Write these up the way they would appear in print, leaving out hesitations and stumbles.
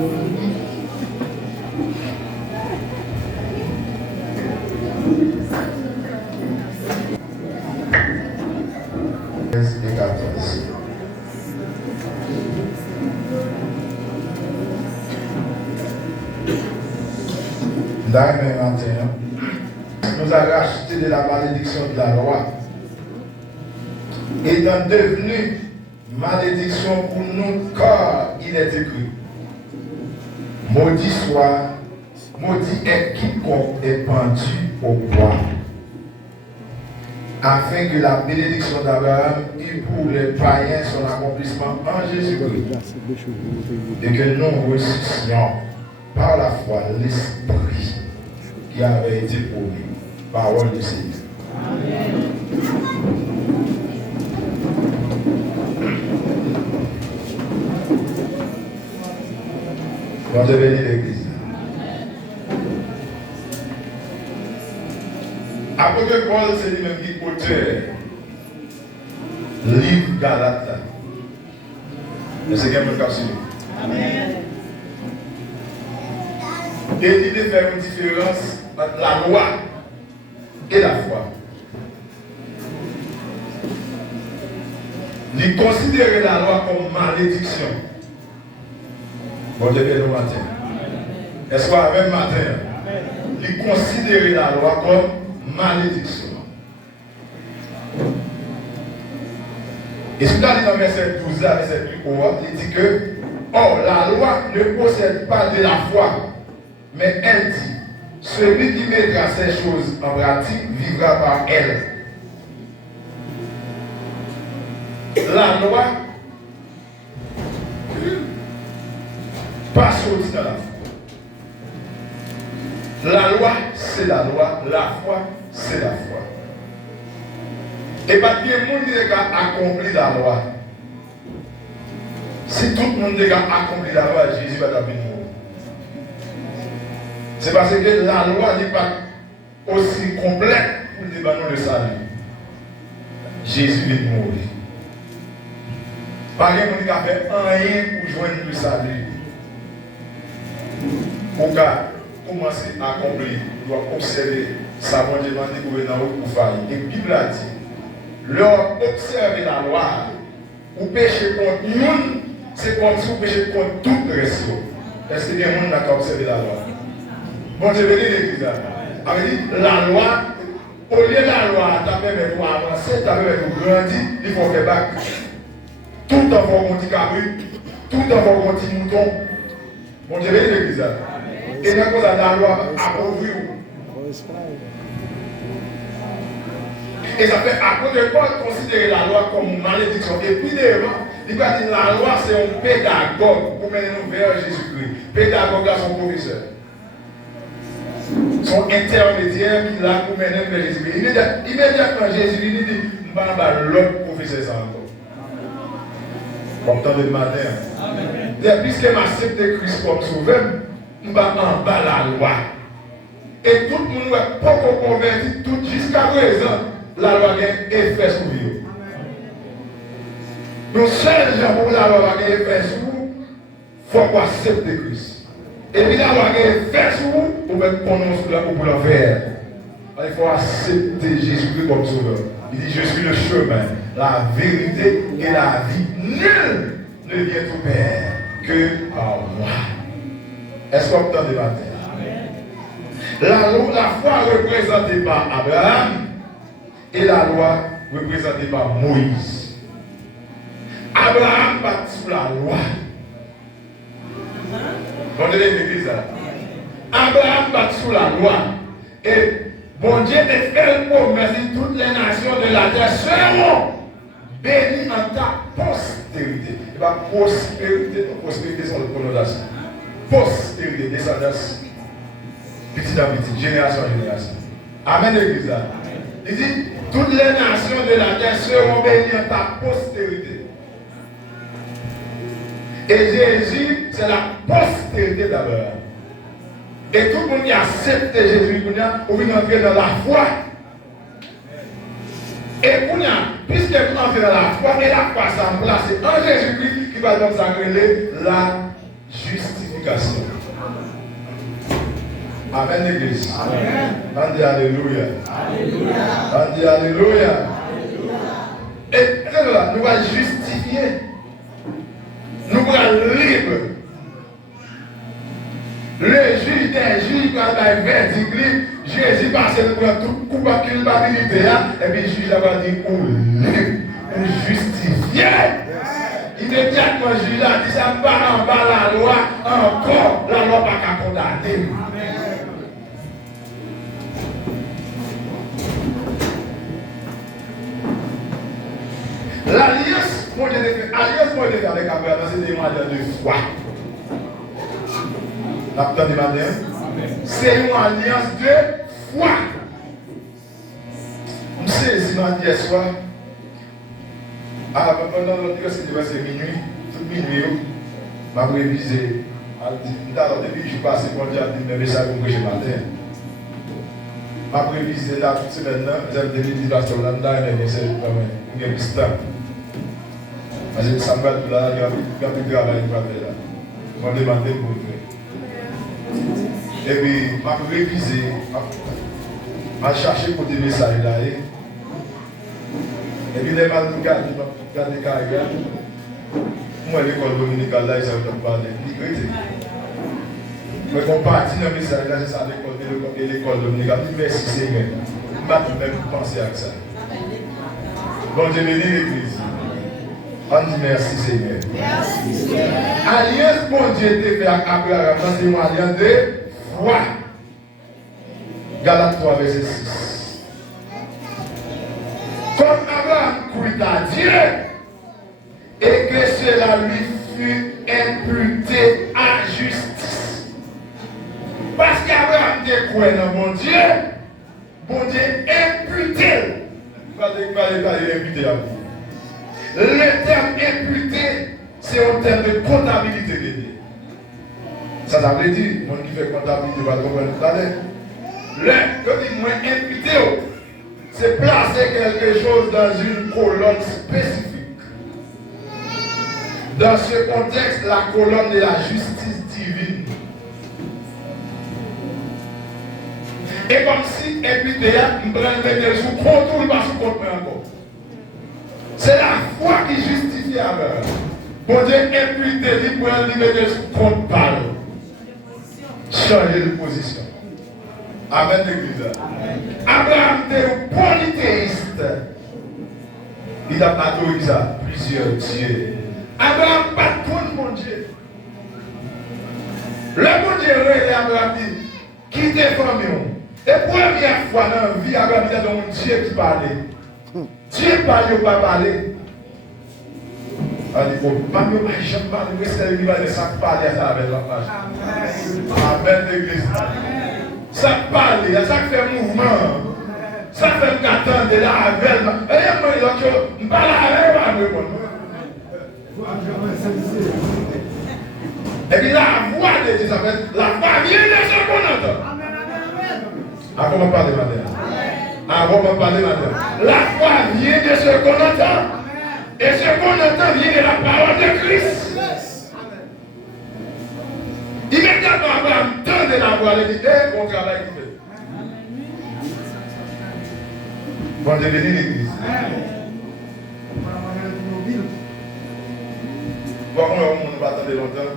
Et 14. Dans le 21, nous avons racheté de la malédiction de la loi, étant devenu malédiction pour nous, car il est écrit: maudit soit, maudit est quiconque est pendu au bois, afin que la bénédiction d'Abraham eût pour les païens son accomplissement en Jésus-Christ, et que nous reçussions par la foi l'Esprit qui avait été promis. Parole du Seigneur. Amen. Quand je bénis l'Église. Apôtre Paul, c'est lui-même qui est auteur. Livre Galate. Le Seigneur me casse. Amen. Et l'idée de faire une différence entre la loi et la foi. Il considérer la loi comme malédiction. Bon Dieu, le matin. Est-ce qu'à même matin, il considérer la loi comme malédiction. Et ce là, dans verset 12 à verset 8, il dit que, or, la loi ne possède pas de la foi, mais elle dit: celui qui mettra ces choses en pratique vivra par elle. La loi pas sortie dans la foi. La loi, c'est la loi. La foi, c'est la foi. Et pas bien le monde qui a accompli la loi. Si tout le monde a accompli la loi, Jésus va t'appeler mourir. C'est parce que la loi n'est pas aussi complète pour le débat de salut. Jésus vient mourir. Pas quelqu'un qui a fait rien pour joindre le salut. Pour commencer à accomplir, il doit observer sa bonne demande de gouvernement pour faire. Et la Bible a dit: leur observer la loi, ou pécher contre nous, c'est comme si vous péchez contre tout le reste. Est-ce que les gens n'ont pas observé la loi? Bon, je vais dire l'église. La loi, au lieu de la loi, tu as permis de avancer, tu as permis de grandir, il faut faire bac. Tout en faut qu'on dit cabri, tout en faut qu'on dit mouton. Bon, je vais dire l'église. Et dans la loi appauvrit. Et ça fait après de Paul considérer la loi comme malédiction. Et puis il va dire la loi c'est un pédagogue pour mener nous vers Jésus-Christ. Pédagogue à son professeur. Son intermédiaire qui l'a pour mener vers Jésus-Christ. Immédiatement Jésus il dit: je vais avoir l'autre professeur ça encore. Comme temps de matin. Puisque m'accepte Christ comme sauveur, je vais en bas la loi. Et tout le monde est pas converti, tout jusqu'à présent. La loi a effet sur vous. Donc, seul gens pour la loi a effet sur vous, il faut qu'on accepte Christ. Et puis la loi a effet sur vous, pour mettre prononcer là pour le faire. Il faut accepter Jésus-Christ comme sauveur. Il dit: je suis le chemin, la vérité et la vie. Nul ne vient au Père que par moi. Est-ce qu'on entend des matin? La foi représentée par Abraham et la loi représentée par Moïse. Abraham bat sous la loi. Vous entendez l'église là? Abraham bat sous la loi. Et bon Dieu te fait le promesse: toutes les nations de la terre seront bénies en ta postérité. Et bien, prospérité sont les connotations. Postérité, descendance, petit à petit, génération en génération. Amen, l'église là. Il dit: toutes les nations de la terre seront bénies en ta postérité. Et Jésus, c'est la postérité d'Abraham. Et tout le monde qui accepte Jésus, pour venir entrer dans la foi. Et puisque vous entrez dans la foi, et la foi s'en place en Jésus-Christ, qui va donc s'agréer la justification. Amen, l'église. On dit Alléluia. On dit Alléluia. Et là, nous allons justifier. Nous allons libre. Le juge des juges, quand il a verdict, Jésus passe pour toute culpabilité, et puis le juge va dire pour justifier. Immédiatement, le juge a dit ça, pas en bas la loi, encore, la loi n'a pas condamner. L'alliance, mon Dieu, avec Abraham, c'est des moyens de foi. Attendez, madame. C'est une alliance de foi. Je sais si je dis hier soir, pendant l'autre c'est minuit, tout minuit, je vais réviser. Depuis que je passe, je vais dire mes messages pour que je matin. Je vais réviser là toute semaine, j'ai dit pasteur Landa et mes messages pour que je puisse temps. Parce que ça me va tout là, il y a plus de travail pour faire là. Je vais demander pour le faire. Et puis, je vais réviser, je vais chercher pour des messages là. Et puis, les gens nous gardent des carrières. Moi, l'école dominicale là, ils savent pas parler. Mais quand on partit dans le message là, c'est ça l'école dominicale. Merci Seigneur. Je ne vais pas même penser à ça. Bon Dieu bénit l'église. On dit merci Seigneur. Merci Seigneur. Alliance bon Dieu te fait avec Abraham, c'est une alliance de foi. Galates 3, verset 6. Comme Abraham crut à Dieu et que cela lui fut imputé à justice. Parce qu'Abraham te croit dans mon Dieu imputé. Imputé à vous. Le terme imputé, c'est un terme de comptabilité. Ça veut dire, moi qui fais comptabilité, va comprendre tout à l'heure. Quand il m'a imputé, c'est placer quelque chose dans une colonne spécifique. Dans ce contexte, la colonne de la justice divine. Et comme si imputé, il prend le mettre sous contrôle, pas sous contrôle encore. C'est la foi qui justifie Abraham. Bon Dieu imputé, il prend le mettre sous contrôle. Changer de position. Amen, l'église. Abraham était polythéiste. Il a adoré ça, plusieurs dieux. Abraham pas de mon Dieu. Le bon Dieu révèle Abraham dit, quittez famille. Et première fois dans la vie, Abraham dit à un Dieu qui parlait. Dieu parlait ou pas parler. Il dit, pas mieux, je ne parle pas, c'est le livre de ça parler à ça avec la page. Amen, l'église. Ça parle, ça fait mouvement. Ça fait qu'attendre de la avec. Et moi, je parle avec moi. Et puis la voix de Dieu, ça fait la voix vient de ce qu'on entend. Ah, comment parler, madame? Ah, comment parler, madame? La voix vient de ce qu'on entend. Et ce qu'on entend vient de la parole de Christ. Immédiatement, Abraham tend de la voix, il dit, eh, bon travail qu'il fait. Bon, Dieu bénit l'église. Bon, on ne va attendre longtemps.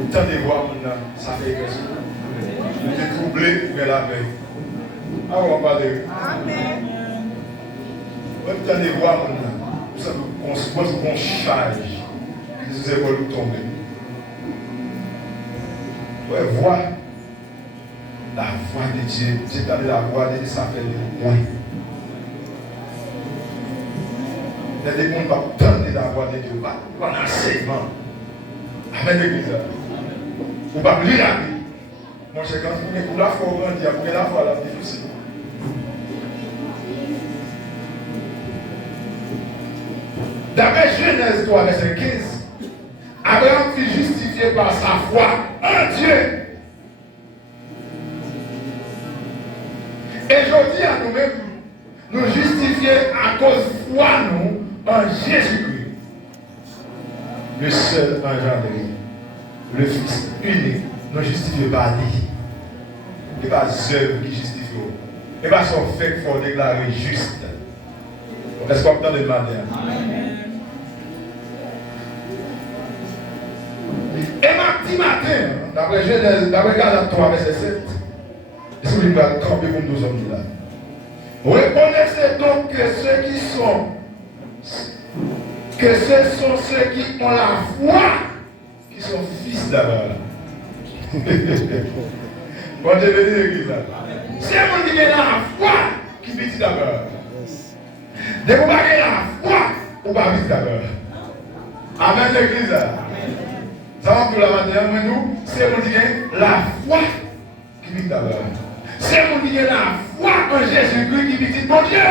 Autant de voix, ça fait quelque chose. Je suis troublé, mais la paix. Ah, on va parler. Amen. Autant de voix, on suppose qu'on charge. Les épaules tomber. Ouais, voix. La voix de Dieu. J'ai entendu la voix de Dieu, ça fait le point. Il y a des gens qui vont entendre la voix de Dieu. Pas en enseignement. Amen, l'église. Ou pas lire la Bible. Mon cher, quand vous voulez la foi grandir, vous voulez la foi la difficile. D'après Genèse 3, verset 15, Abraham fut justifié par sa foi en Dieu. Et je dis à nous-mêmes, nous justifier à cause de foi nous en Jésus-Christ. le seul engendré, le Fils unique, non justifié par lui. Et pas œuvre qui justifie. Et pas son fait qu'il faut déclarer juste. Est-ce qu'on entend de manière? Et ma petit matin, d'après Genèse, d'après Galates 3, verset 7, est-ce que vous pouvez camper comme nous sommes là? Reconnaissez donc que ce sont ceux qui ont la foi qui sont fils d'Abraham. Bon Dieu bénit l'église. C'est un monde qui a la foi qui vit d'Abraham. Dès que vous avez la foi, vous ne pouvez pas vivre d'Abraham. Amen l'église. Ça va pour la manière, mais nous, c'est un monde qui a la foi qui vit d'Abraham. C'est un monde qui a la foi en Jésus-Christ qui vit de mon Dieu.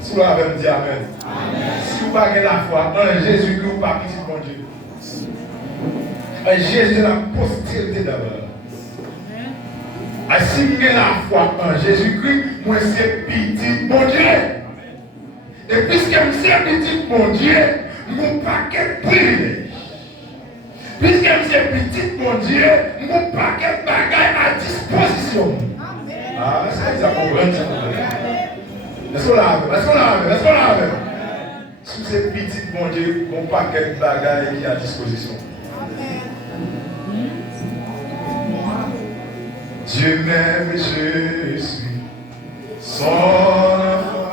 Si vous avez dit Amen. Si vous n'avez pas la foi en Jésus-Christ, vous ne pouvez pas vivre de mon Dieu. En Jésus, la postérité d'Abraham. Si vous avez la foi en Jésus-Christ, moi c'est petit bon Dieu. Et puisque c'est petit bon Dieu, mon paquet privilège. Puisque c'est petit bon Dieu, mon paquet bagaille à disposition. Ah, est-ce que ça comprend ça? Est-ce qu'on l'a? Si c'est petit bon Dieu, mon paquet bagaille qui est à disposition. Dieu m'aime, je suis son enfant,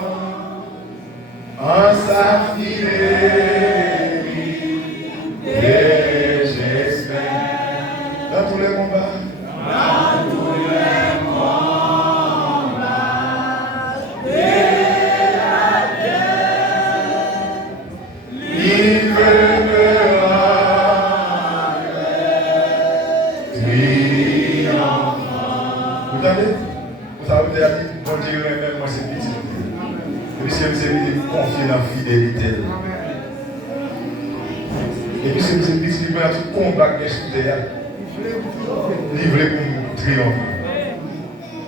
en sa fidélité, et j'espère dans tous les combats. Dans tous les combats de la terre, il veut me rendre triomphant. Vous entendez? Vous savez, bon Dieu, même moi c'est petit. Et puis c'est confier dans la fidélité. Et puis c'est petit, il va tout combat que je suis livré pour nous triompher.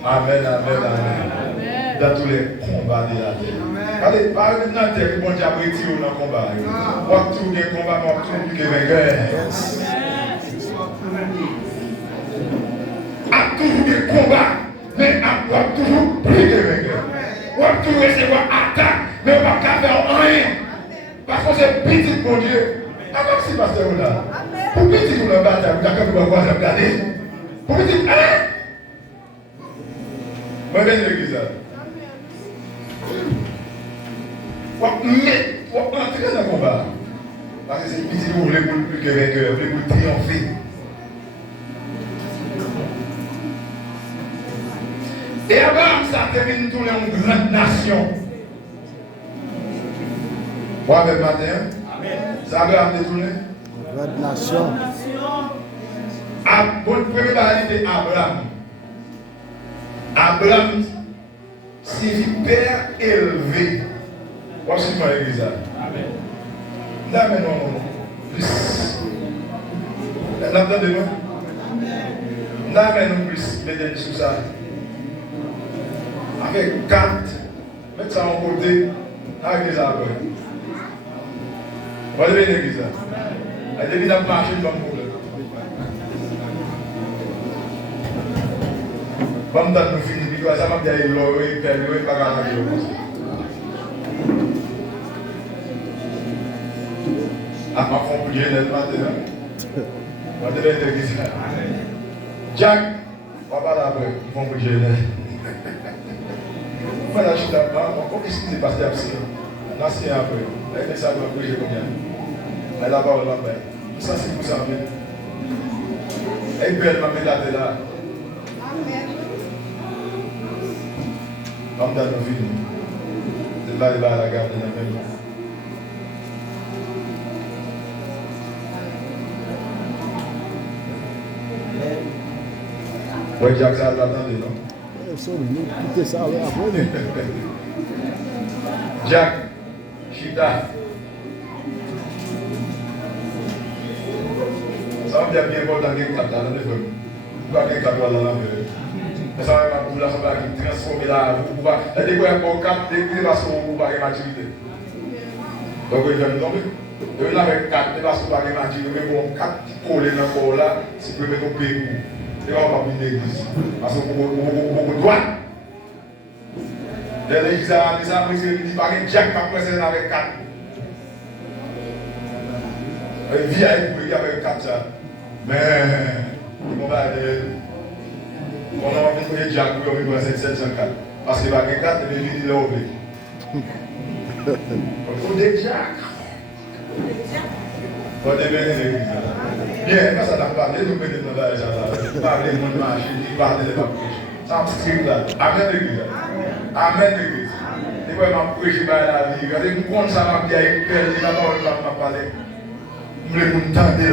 Amen, amen, amen. Dans tous les combats de la terre. Allez, parlez de la terre, bon Dieu a retiré dans le combat. On va tout les combats, on va tout les vainqueurs. À toujours des combats, mais on va toujours plus de vainqueurs. On va toujours recevoir attaque, mais on ne va pas faire rien. Parce que c'est petit pour Dieu. Comment si pasteur là? Pour petit pour le bataille, vous avez voir regarder. Pour petit, hein? Moi, je vais l'église. Mais, il faut entrer dans le combat. Parce que c'est petit pour les plus que vainqueurs, les plus triompher. Et Abraham, ça termine tous les une grande nation. Moi, avec matin, ça Abraham détourné. Grande nation. Bonne première réalité, Abraham. Abraham signifie père élevé. Voici moi l'église. Amen. Là, mais non, plus. L'entendez-vous? Là, mais non, plus, mettez sous ça. Avec 4, mettez ça en côté, à l'église après. On va lever l'église. L'église a marché comme problème. Comme dans nous finissons, parce que ça m'a dit l'oreille, l'oreille, pas grave. À ma fond pour Genèse maintenant. On va lever l'église. Jack, on va parler après, fond pour Genèse. Voilà, je suis là, qu'est-ce qui s'est passé après? L'ancien après, elle ça va bouger combien? Elle a parlé là-bas. Tout ça, c'est pour ça. Et puis elle m'a mis la tête là. L'homme dans nos vies, c'est là, il va la garder dans la même temps. Oui, Jacques, ça l'attendait, non? Écoutez ça, oui, après. Jack, Chita. Ça va bien important dans les cadres, dans les femmes. Pas qu'un cadre dans la vie. Mais ça va pour la femme qui transforme la vie. Vous pouvez découvrir un cap, découvrir la son pour la maturité. Donc, il va nous tomber. Et on avait 4, parce qu'on va imaginer, mais bon, 4 qui collent dans le corps là, c'est pour mettre au pays. Et on va pas une église. Parce qu'on a beaucoup de droits. L'église a dit ça, mais il dit pas que Jack va presser avec 4. Il vit avec 4 ça. Mais, on va dire, on a envie de Jack pour lui presser 704. Parce qu'il va avoir 4, et il est levé. On dit Jack. On est bien l'église. Bien, quand ça t'a parlé, nous mettons dans la jambe. Parler de mon marché, parler de ma bouche. Ça me script là. Amen l'église. Amen l'église. Et moi, je prêche par la vie. Regardez, nous comptons ça, ma bien, il n'a pas envie de parler. Nous voulons nous tendre.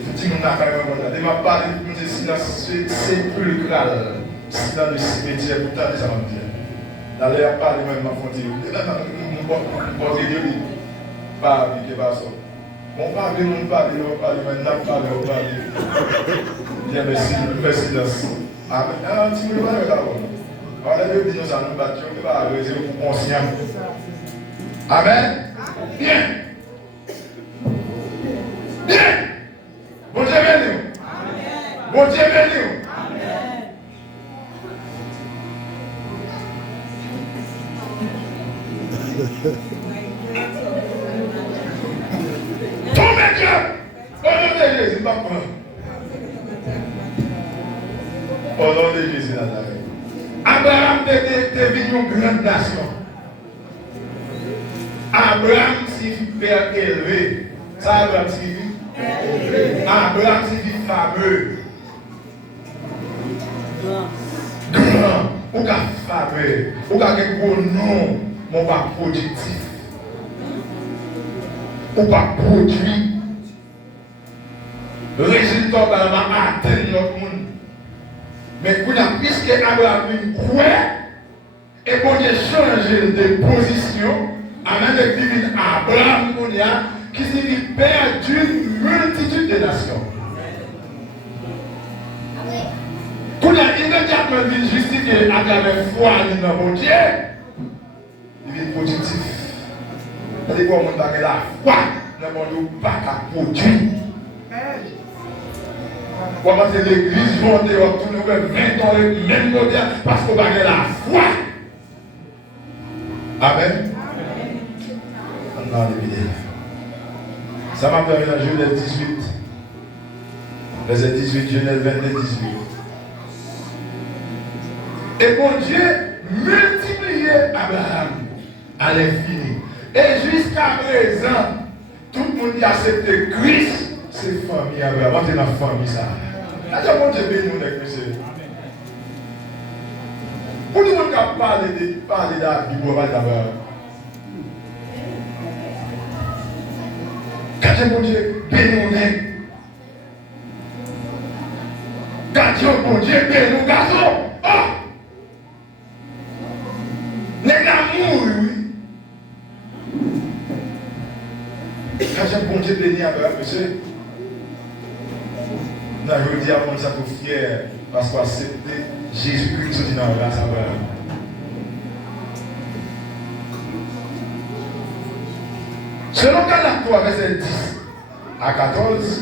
Effectivement, on a quand même entendu. Il m'a parlé de silence sépulcral. Silence du cimetière, tout à ça m'a dit. D'ailleurs, il a parlé même, m'a fondé. Mon Dieu, pas appliquer par ça. On parle, on parle, maintenant on parle. Bien, merci, fais silence. Amen. Ah, tu me le vois d'abord. On a dit nous allons battre, on va arrêter pour conscient. Amen. Bien. Bien. Bon Dieu béni. Amen. Bon Dieu béni. Amen. Au nom de Jésus, pas au nom de Jésus, Nazareth. Abraham était venu une grande nation. Abraham signifie père élevé. Ça, Abraham signifie élevé. Abraham signifie fameux. Grand. Ou qu'à fameux. Ou qu'à un gros nom, mon pas productif. Ou pas produit. Le résultat va atteindre notre monde. Mais puisque Abraham croit, et qu'on a changé de position, Amen, le divin Abraham, qui signifie père d'une multitude de nations. Qu'on a immédiatement dit justifié à travers foi dans mon Dieu, il est positif. C'est-à-dire qu'on a la foi dans mon Dieu, pas qu'à produire. Comment c'est l'église montée, on tourne 20 ans, même côté, parce qu'on va gagner la foi. Amen. On va l'éviter. Ça m'a permis dans Genèse 18, verset 18, Genèse 22, 18. Et mon Dieu multipliait Abraham à l'infini. Et jusqu'à présent, tout le monde qui a accepté Christ, c'est famille Abraham. On est dans la famille ça. Là, mon Dieu bénit nous, les chrétiens. Pour nous qui parler de la Bible, on va d'Abraham. Quand mon Dieu bénit nous, quand mon Dieu bénit nous, garçons. Oh! L'amour, oui. Quand mon Dieu bénit Abraham, monsieur. Non, je veux dire à mon ça pour fier parce qu'on accepte Jésus-Christ qui est dans la grâce à Abraham. Selon Galates 3, verset 10 à 14,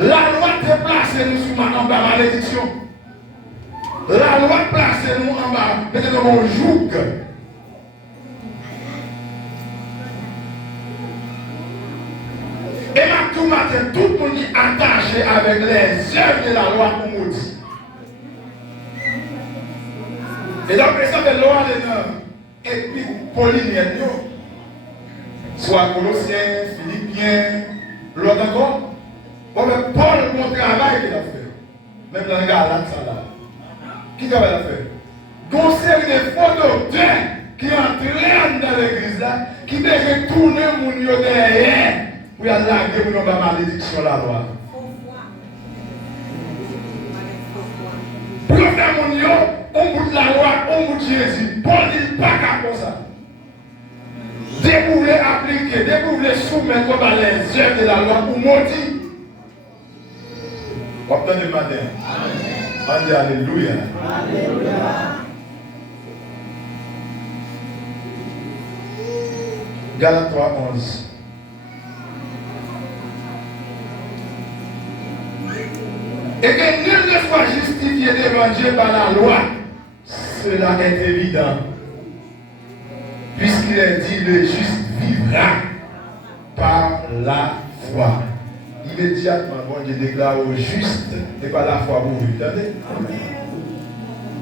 la loi te place nous en bas de malédiction. La loi place nous en bas, peut-être mon joug. Et là, tout matin, tout le monde est attaché avec les œuvres de la loi pour maudit. Et donc, les œuvres de la loi, et puis, Pauline, soit Colossiens, Philippiens, l'autre encore. Bon, mais Paul, mon travail qu'il a fait. Même dans le Galate, ça là. Qui travaille à faire? Conseil des faux docteurs qui entraînent dans l'église là, qui devait tourner mon yo derrière. Pour y aller pour nous faire malédiction la loi. Pour faire mon yo, on bout de la loi, on bout de Jésus. Paul dit pas qu'à comme ça. Dès que vous voulez appliquer, dès que vous voulez soumettre comme les œuvres de la loi, vous maudit. Obtenez le matin. On dit Alléluia. Alléluia. Galates 3:11. Et que nul ne soit justifié devant Dieu par la loi, cela est évident. Puisqu'il est dit, le juste vivra par la foi. Immédiatement, bon Dieu déclare au juste et par la foi pour vous. Entendez?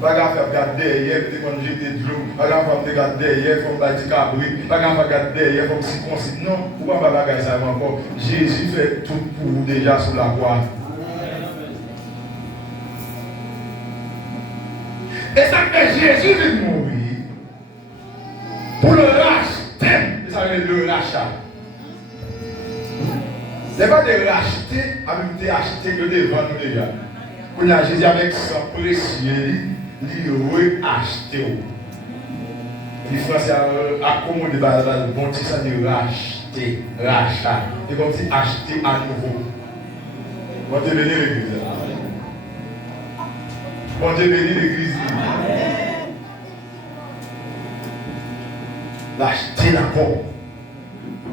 Pas grave faire regarder derrière, quand j'étais de l'eau, pas grave faire regarder derrière, faut me battre cabri, pas grave regarder derrière, faut me circoncire. Non, pourquoi pas regarder ça encore? Jésus fait tout pour vous déjà sur la croix. Et ça fait Jésus vient mourir pour le racheter. Et ça veut dire le rachat. Ce n'est pas de racheter, avec de acheter que de vendre déjà. Quand a Jésus avec son précieux, il re-acheté. Les Français accommodent le bon petit ça de racheter, rachat. Et comme si acheter à nouveau. Bon Dieu bénit l'église. Bon Dieu bénit l'église. L'acheter d'accord.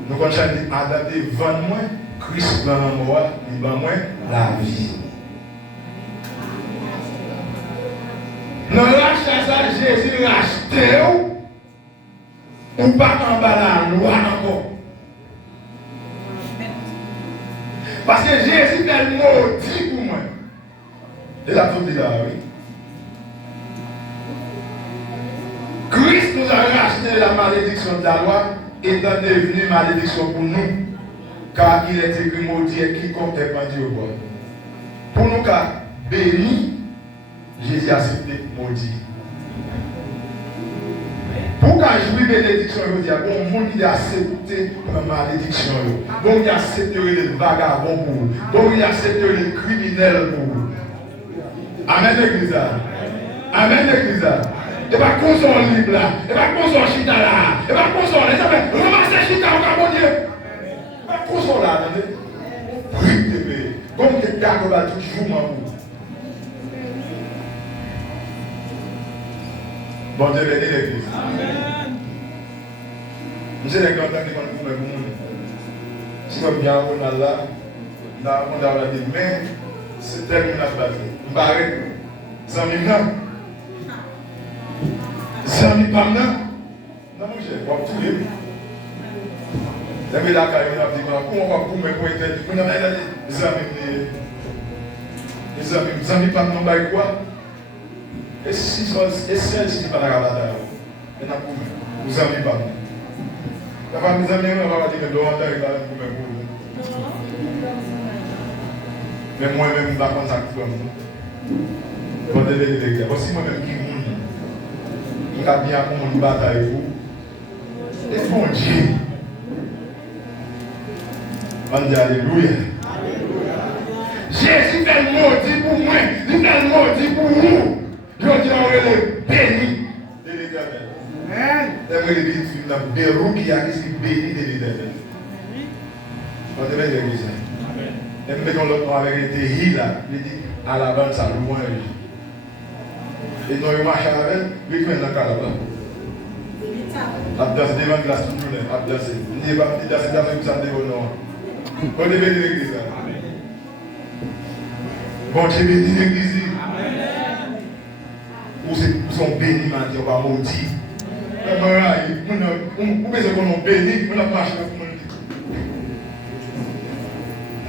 Nous continuons à adapter 20 mois, Christ dans la mort, il va moins la vie. Nous rachetons ça, Jésus racheté ou pas en bas la loi encore. Parce que Jésus est maudit pour moi. Et la tout dit là, oui. Christ nous a racheté la malédiction de la loi, étant devenu malédiction pour nous, car il est écrit maudit et quiconque est pendu au bois. Pour nous, car béni, Jésus a accepté maudit. Pour qu'à jouir bénédiction, il y a bon monde qui a accepté la malédiction. Bon, il a accepté les vagabonds pour vous. Bon, il a accepté les criminels pour vous. Amen, l'église. Amen, l'église. Et pas qu'on soit libre là, et pas qu'on soit chita là, et pas qu'on soit là, ça fait ramasser chita au Cameroun. Et pas qu'on soit là, attendez. Oui, bébé. Comme que gars qui va toujours m'en. Bon Dieu bénit l'église. Amen. Nous sommes les grands temps qui vont nous faire le monde. Si nous bien on a là, on a dit, mais c'est tellement la base. Nous barrons. Zami nan. Zami pam nan. Non, mon cher, on va tout les. Zami la caille, on a dit, comment on va pour me pointer? On a dit, Zami pam nan, bah quoi? Et si elle ne pas la bataille, elle n'a pas vous amis pas. La femme des amis, on va dire que l'on a pour me. Mais moi-même, je ne vais pas contacter comme vous. Vous devez les gars. Voici moi-même qui vous. Je vais bien pour une bataille vous. Et bon Dieu. On dit Alléluia. Jésus fait le maudit pour moi. Il fait le maudit pour vous. Je dis on est béni de l'Éternel. Amen. C'est le Bérou qui a béni de l'Éternel. On devait dire ça. Et nous mettons l'autre nom avec un terrible là. Il dit à la bande ça louange. Et nous on marche avec lui maintenant dans là-bas. Abdas devant la glace tout le monde. Abdas. Il dit pas petit danser dans ça devant nous. On devait dire l'église. Bon Dieu béni l'église. Où sont bénis, on va maudire. Où est-ce qu'on est béni, on a marché avec mon Dieu.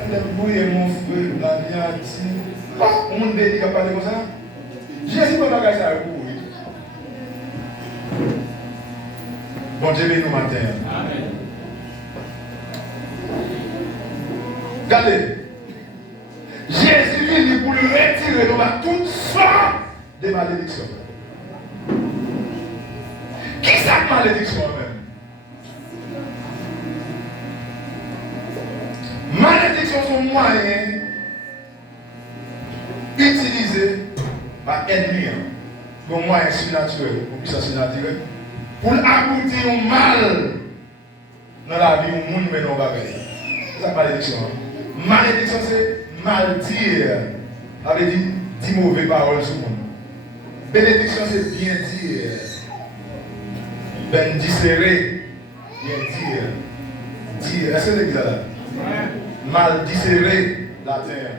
Alléluia, mon frère, la vie a dit. On est béni, qui a parlé comme ça. Jésus va faire ça avec vous. Bon Dieu béni nous matin. Amen. Regardez. Jésus vient pour le retirer de toute sorte de malédiction. Qui c'est la malédiction même? Malédiction sont moyens utilisés par l'ennemi comme moyen surnaturel, pour puissance surnaturelle, pour aboutir au mal dans la vie du monde, mais non pas. C'est la malédiction. Malédiction, c'est mal dire. Ça veut dire mauvaises paroles sur le monde. Bénédiction, c'est bien dire. Ben dissérer. bien dire. Est-ce que l'église là? Mal discéré la terre.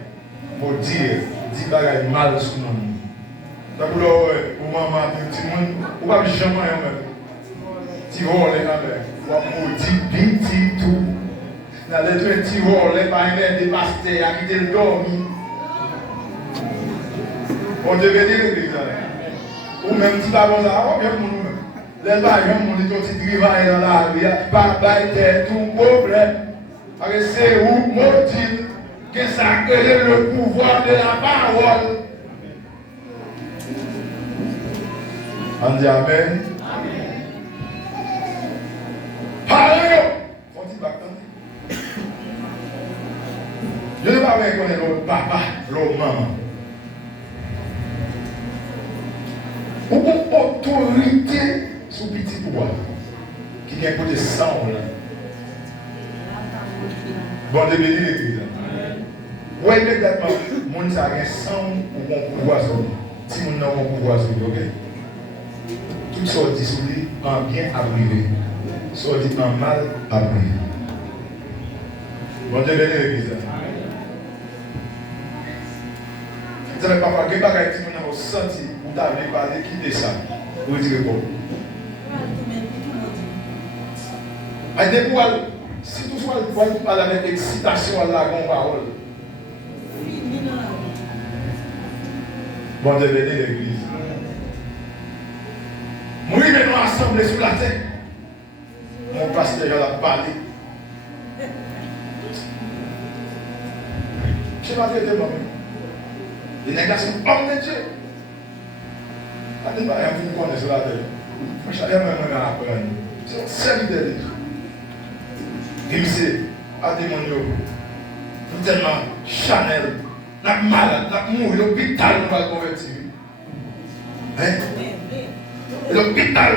Pour dire bagaille mal sur le monde. D'abord, pour maman, petit monde, ou pas jamais même. Tu vois les gamins, ou dit petit tout. Dans les deux petits les parents des pasteurs qui étaient dormis. On devait dire l'église là. Ou même si pas comme ça, on vient pour nous. Les parents, on dit tout travail dans la vie, pas bailler tout problème. Parce que c'est où maudit que ça crée le pouvoir de la parole. On dit Amen. Alléluia. Faut-il pas attendre? Je ne vais pas reconnaître l'autre papa, l'autre maman. Ou une autorité sur petit pouvoir qui vient côté sang là. Bon, de bénir l'église. Oui, immédiatement, le monde a un sang ou un pouvoir sur lui. Si on a un pouvoir sur lui, ok? Tout sorti sur lui en bien à priver. Sorti en mal à priver. Bon, de bénir l'église. Vous savez, parfois, il y a des bagages qui nous ont senti, ou t'avez parlé, quitter ça. Vous direz quoi? Il y a des poils. Si tout soit le parle avec excitation à la grande parole. Bon, de bénir l'église. Moi, je vais nous assembler sur la terre. Mon pasteur, il a parlé. Je ne vais pas dire de moi-même. Les nègres sont hommes de Dieu. Je ne vais pas dire qu'on est sur la terre. Je vais apprendre. C'est un serviteur de Dieu. Grimsé, à des mondiaux, tellement Chanel, la malade, la mouille, l'hôpital nous va convertir. Hein? L'hôpital,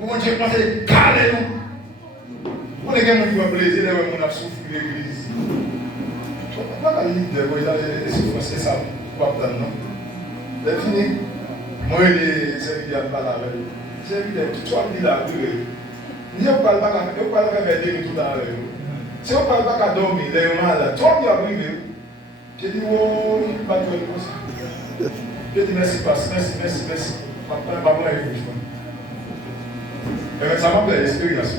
vous Dieu pensez, calez-nous. On est quelqu'un qui va plaisir, on a souffert l'église. Je ne sais pas la leader, c'est ça, pas tant, non? C'est fini. Moi, les serviteurs ne parlent pas avec eux. Serviteurs, tu as dit la durée. Ni on ne parle pas faire des tout dans l'heure. Si on ne parle pas qu'à dormir, les gens malades, toi qui as privé, j'ai dit, oh, il ne faut pas jouer comme ça. J'ai dit, merci, merci. Pas pour réfléchir. Mais ça m'a fait l'expérience.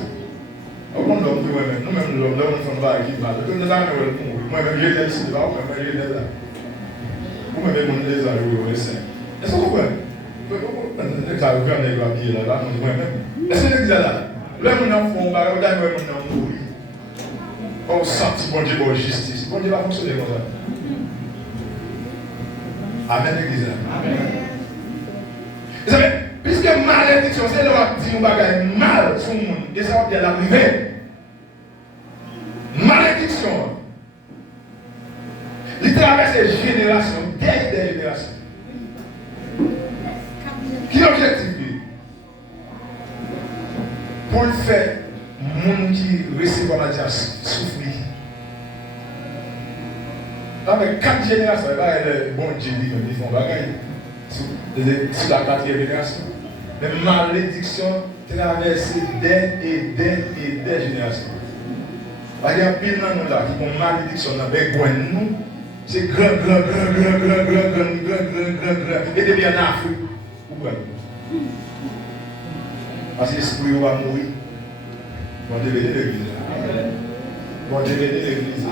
Au monde, nous-mêmes, nous sommes pas qui mal. Nous avons moi-même, j'ai des ici, moi-même, j'ai des là. Vous-même, vous les avez eu au sein. Est-ce que vous comprenez? Ça veut dire qu'on est habillé là, moi-même. Est-ce que vous êtes là? Là, nous avons fait un barreau, là, nous avons mouru. On senti bon Dieu, bonne justice. Bon Dieu va fonctionner comme ça. Amen, l'église. Amen. Vous savez, puisque malédiction, c'est là où on va gagner mal sur le monde, et ça va bien l'arriver. Malédiction. Il traverse les générations, des générations. Qui est l'objectif? Pour le faire, les gens qui reçoivent la maladie souffrir. Avec 4 générations, il va y avoir le bon Dieu qui font bagaille sur la 4e génération. Les malédictions traversent des générations. Il y a un pile dans nous là qui font malédiction dans les nous. C'est grand. Et depuis en Afrique. Pourquoi? Parce que l'esprit va mourir. Bon Dieu bénit l'église. Bon Dieu bénit l'église.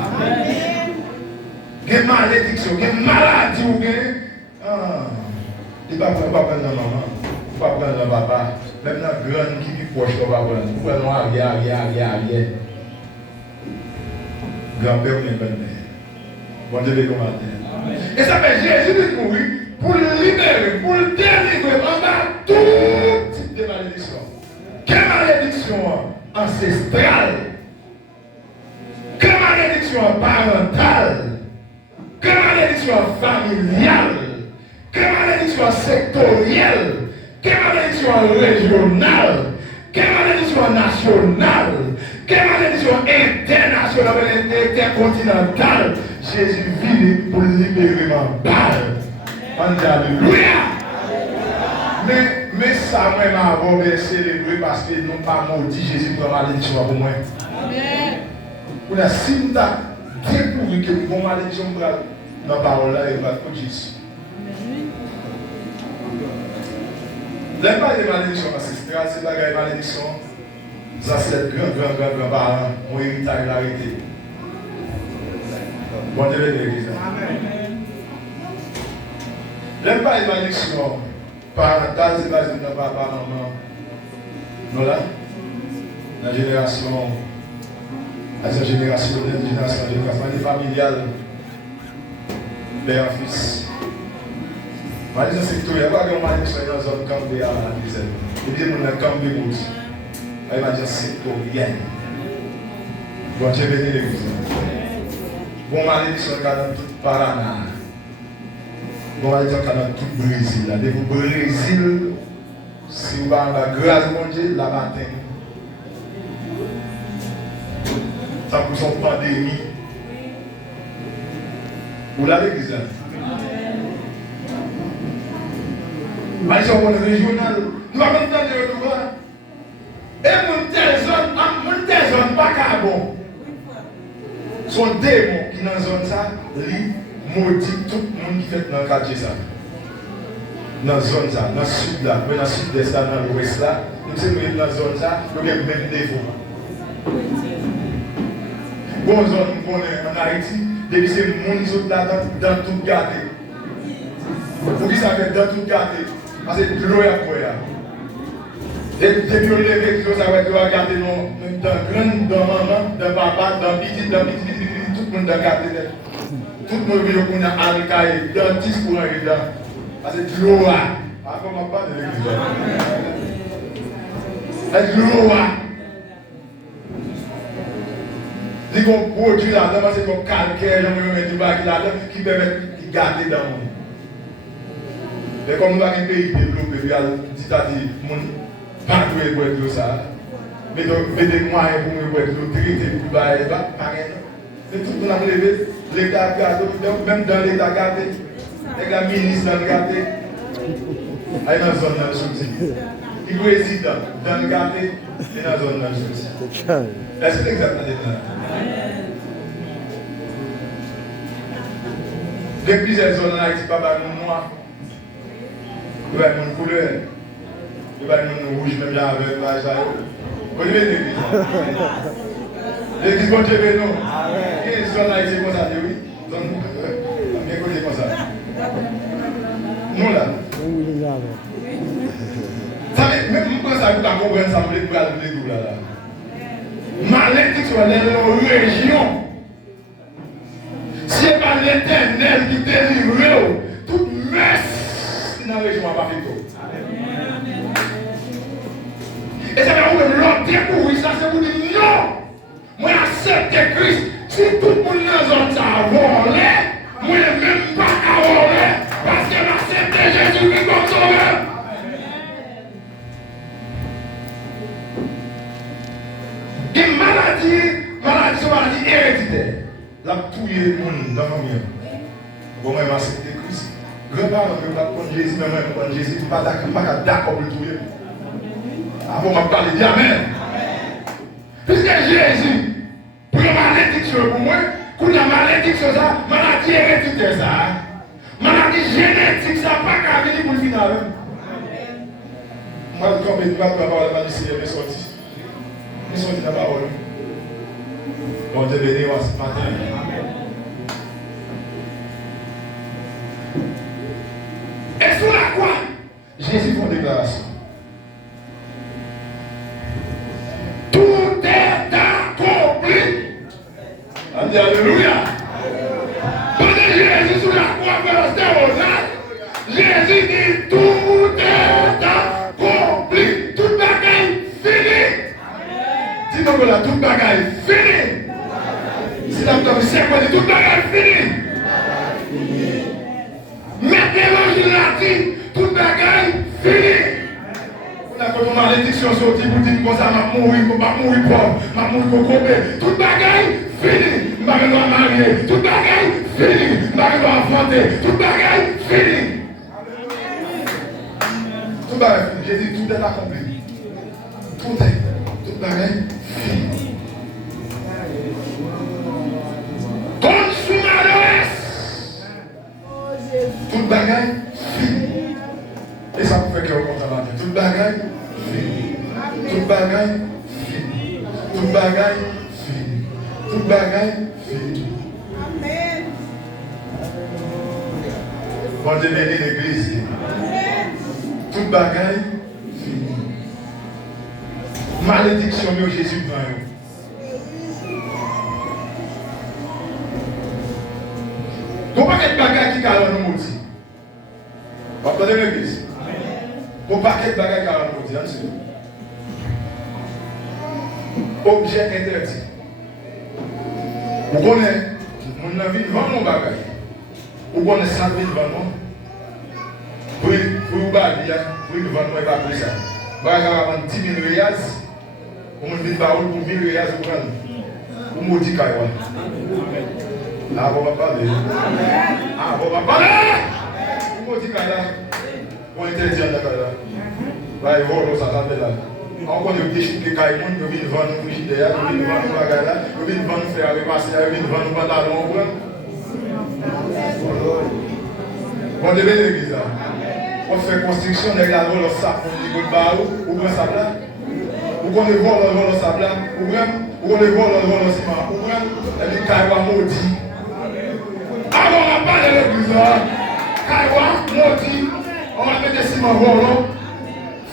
Il y a malédiction, il y a maladie. Il ne va pas prendre la maman, il ne va pas prendre le papa. Même dans le grand qui est proche, il ne va pas prendre. Vous pouvez arrière. Grand-père ou bien-père. Bon Dieu bénit l'église. Et ça fait Jésus de mourir pour le libérer, pour le délivrer en bas tout type de malédiction. Quelle malédiction ancestrale? Quelle malédiction parentale? Quelle malédiction familiale? Quelle malédiction sectorielle? Quelle malédiction régionale? Quelle malédiction nationale? Quelle malédiction internationale et intercontinentale? Jésus vit pour libérer ma balle. Alléluia. Mais Mais ça, moi, m'a célébré parce que non pas maudit Jésus pour la malédiction pour moi. Amen. Pour la signe découvrir que mon malédiction dans la parole là, il va pour Jésus. L'aime pas de malédiction parce que c'est pas une malédiction. Ça, c'est grand parent, mon héritage l'arrêté. Bon Dieu de l'église. Amen. L'aime pas une malédiction. Parental, c'est pas une papa, maman. Non là? La génération, familiale, père, fils. Malédiction, c'est tout. Il y a pas de malédiction dans la zone campée à la dizaine. Il dit, on a campé aussi. Il va dire, c'est tout, rien. Bon, Dieu béni l'église. Bon, malédiction, dans tout Paraná. Bon, malédiction, dans tout Brésil. Là, depuis le Brésil, si vous avez la grâce de mon Dieu, la matin. Ça pour son pandémie. Vous l'avez l'église. Malédiction, on est régional. Nous avons entendu le pouvoir. Et mon zone pas carbone. Son démon qui est dans la zone ça, lui maudit tout le monde qui fait dans le quartier ça. Dans la zone ça, dans le sud là, dans le sud-est là, dans l'ouest là, nous sommes dans la zone ça, nous avons le même défaut. Bon zone qu'on est en Haïti, depuis que c'est le monde qui est là dans tout gâté. Pour qui ça fait dans tout gâté? Parce que l'eau est à quoi là? Depuis qu'on lève l'eau, ça va être regarder dans grand, dans maman, dans papa, dans petit, tout le monde dans gâté. Tout le monde veut qu'on a alcaï, dentiste pour aller là. Parce que l'eau a. Comment pas de l'église? C'est l'eau a. Il y a un produit là-dedans, c'est comme calcaire, qui permet de garder dans le monde. Mais comme nous avons un pays développé, il y a pas de boire de ça. Mais des moyens pour me boire de l'eau, traiter pour bailler, c'est tout le monde a levé. L'État gardé, même dans l'État gardé, avec la ministre dans le gardé. Il y a une zone dans le souci. Il réside dans le gardé et dans la zone dans le souci. Est-ce que c'est exactement ça? Il y a plusieurs zones en Haïti, pas de noir. Il y a une couleur. Il y a une rouge, même là avec la jaille. Vous voyez l'église? L'église, bon Dieu, non. Il y a une zone en Haïti comme ça, oui. Zone bien connue comme ça. Nous là. Même quand ça vous comprendre ça, vous pouvez aller tout là. Malédiction dans nos régions. C'est pas l'Éternel qui délivre toute messe dans la région à Bafito. Et ça va vous l'autre découvrir ça, c'est vous dire non. Moi accepte Christ. Si tout le monde dans la zone ça volé, moi même pas à voler parce que j'accepte Jésus-Christ comme sauveur. Une maladie, c'est une maladie héréditaire. La touille le monde dans la famille. Bon, moi, accepté Christ. Grand-parents ne pas prendre Jésus, mais moi, prendre Jésus, je ne suis pas d'accord pour le touiller. Avant, on va parler d'Amen. Puisque Jésus prend malédiction pour moi, pour la malédiction, ça, maladie héréditaire, ça. Maladie génétique, ça, pas qu'à venir pour le final. Moi, je ne comprends pas la parole de Seigneur, mais sorti. Mais sorti la parole. Bon Dieu béni ce matin. Et sur la croix, Jésus fait une déclaration. Tout est accompli. On dit Alléluia. Pendant Jésus sur la croix, Jésus dit tout est accompli. Tout bagaille fini. Dis-moi là, tout bagaille fini. Si la personne sait quoi, tout bagaille fini. Mettez l'évangile là, dit tout bagaille fini. On a fait une malédiction sortie pour dire que ça m'a mouru, je ne pas mourir pauvre, je vais mourir combien. Tout bagaille fini. Je vais me marier. Tout bagaille fini. Je vais me enfanter. Tout bagaille fini. Tout bagaille fini. J'ai dit tout est accompli. Tout bagaille fini. Consummados. Tout bagaille fini. Et ça vous fait que vous comptez la tête. Tout bagaille fini. Tout bagaille fini. Tout bagaille fini. Tout bagaille fini. Amen. Bon Dieu bénit l'église. Tout bagaille fini. Malédiction de Jésus dans vous. Vous pas de bagaille qui calme nous maudit. Vous entendez l'église? Vous pas de bagaille qui calme nous maudit. Objet interdit. Vous connaissez, mon avis, devant mon bagaille. Vous connaissez ça devant nous. Vous baguez, vous devant nous et pas plus ça. Bagaille avant 10 000 riyals. Vous me dites pas pour 1000 riyals, vous prenez. Vous maudit Kaïwa. Ah, vous va parler. Ah, vous va parler. Vous maudit Kaïwa. Vous interdit à la Kaïwa. Là, il va ça s'appelle là. On connaît des choses qui caillent, ils viennent vendre nos frigidaires, ils viennent vendre nos bagages, ils viennent vendre nos fer repasser, ils viennent vendre nos pantalons. On devait l'église. On fait construction, on regarde le sac, on dit que barreau, ou bien ça là. Ou qu'on les vole le sable là, ou bien on les vole le ciment, ou bien les cailloux maudits. Alors on va parler de l'église là. Cailloux maudits, on va mettre des ciments volants,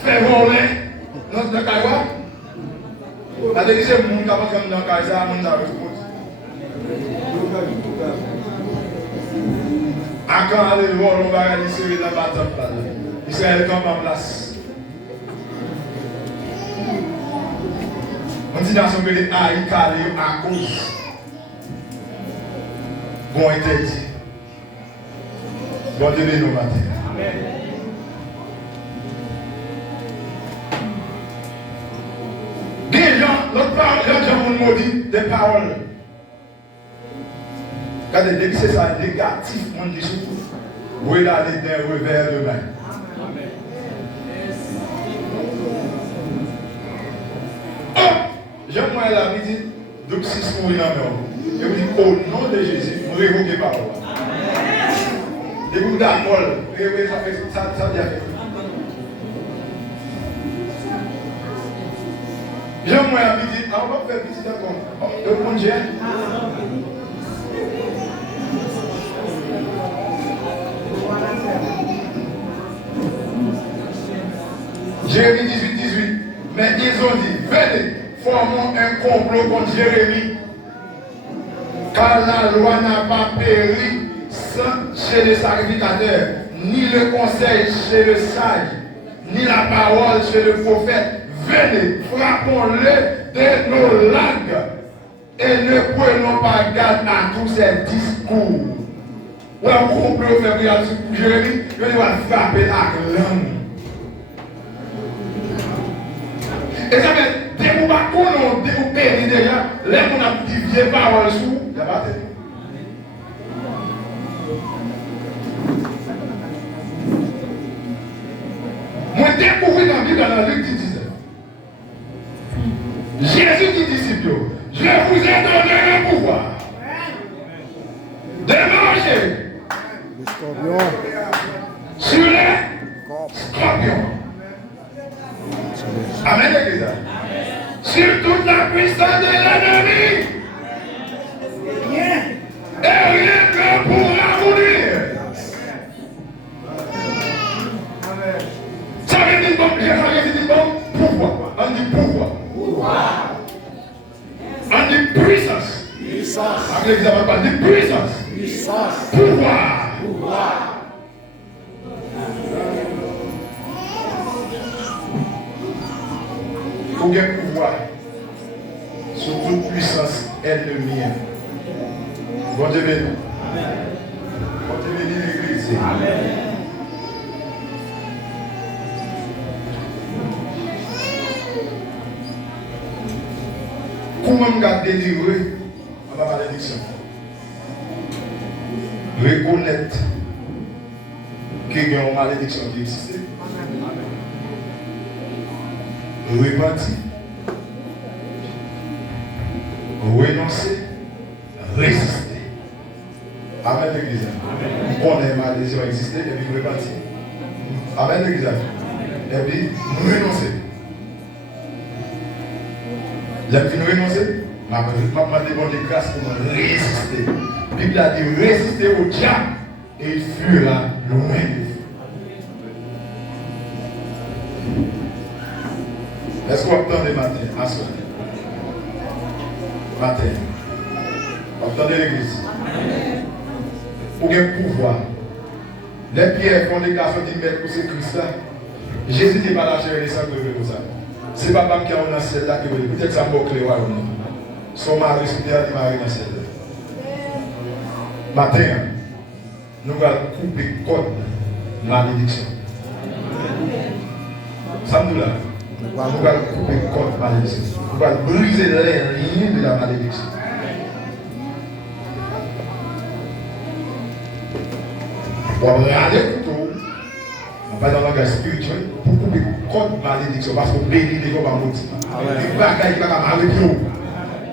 faire voler. Notre Kaïwa, la l'église est mon capable de faire Kaïsa, mon capable de quand aller voir, on va aller sur la bataille. Israël camp en place. On dit dans son pays, il calé à cause. Bon interdit. Bon Dieu nous matin. Des gens, l'autre gens maudit des paroles. Regardez, dès que c'est ça négatif, on dit surtout. Regardez d'un revers de main. Oh! Jean-moi la dit, donc si c'est pour une amie, je vous dis, au nom de Jésus, vous révoquez parole. Et vous d'accord, ça dit à quelque chose. Jean-moi a dit, on va faire visite encore. Le monde gère. Jérémie 18. Mais ils ont dit, venez, formons un complot contre Jérémie. Car la loi n'a pas péri chez les sacrificateurs, ni le conseil chez le sage, ni la parole chez le prophète. Venez, frappons-le de nos langues et ne prenons pas garde à tous ces discours. Ou un complot fait pour Jérémie, il va frapper la langue. Et ça fait, dès que vous avez péri déjà, les gens ont dit vieille parole sous, il n'y a pas de. Moi, découvrir dans la Bible, dans Luc 19. Jésus dit disciples, je vous ai donné le pouvoir de manger sur les scorpions. Amen, l'église. Sur toute la puissance de l'ennemi. Et rien ne pourra vous nuire. Ça veut dire bon, Jésus dit bon, pouvoir. On dit pouvoir. On dit puissance. Avec l'église, on parle de puissance. Pouvoir. Pour qu'il pouvoir sur toute puissance ennemie. Bon Dieu béni. Bon Dieu béni l'église. Amen. Comment me délivrer à ma malédiction? Reconnaître qu'il y a une malédiction qui existe. repentir, renoncer, résister. Amen l'église. On aime ma désir exister et puis repentir. Amen l'église. Et puis renoncer. La vie renoncer, m'a demandé bon de grâce pour nous résister. La Bible a dit résister au diable et il fuira loin de vous. Est-ce qu'on attend matin, à soir? Matin. Attendez l'église. Pour un pouvoir. Les pierres font des garçons qui mettent pour ce Christ-là. Jésus n'est pas la chair et les sangs de comme ça. C'est pas qui a dans le ciel là qui veut. Peut-être que ça m'a clé ou non. Son mari, c'est bien dit mari dans le ciel. Matin, nous allons couper code malédiction. Ça nous l'a. Nous allons couper code malédiction. Nous allons briser les lignes de la malédiction. On va regarder le couteau. On va dans le langage spirituel pour couper code malédiction. Parce qu'on bénit les gens par motif. Les bagages qui ne vont pas avec nous.